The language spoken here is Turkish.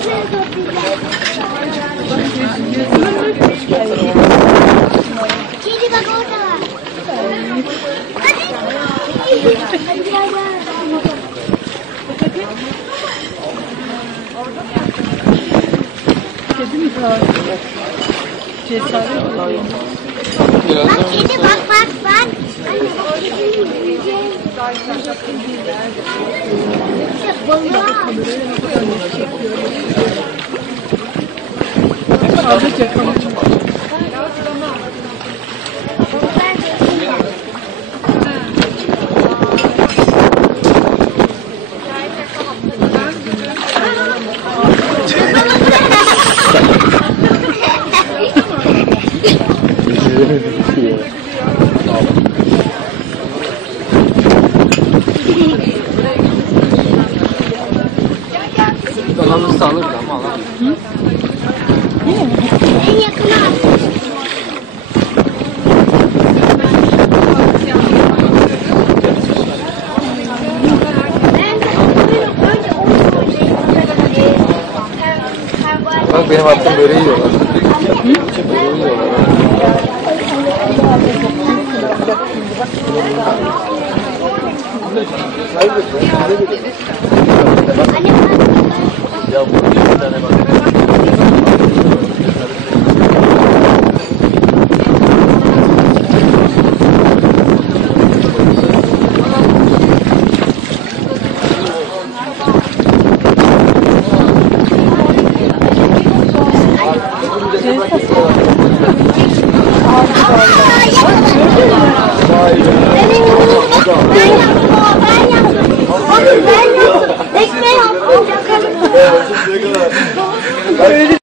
Kedi bak mi var? Cesaret ediyor. Bak kedi bak bak bak. Anne bak kedi. Balığa. Aldık yakalamış. Dolanır salır da ama Allah. En yakına. Koyacağım. Bak benim attığım böreği yiyorlar. Böreği yiyorlar. Ya bu bir tane bak. Ben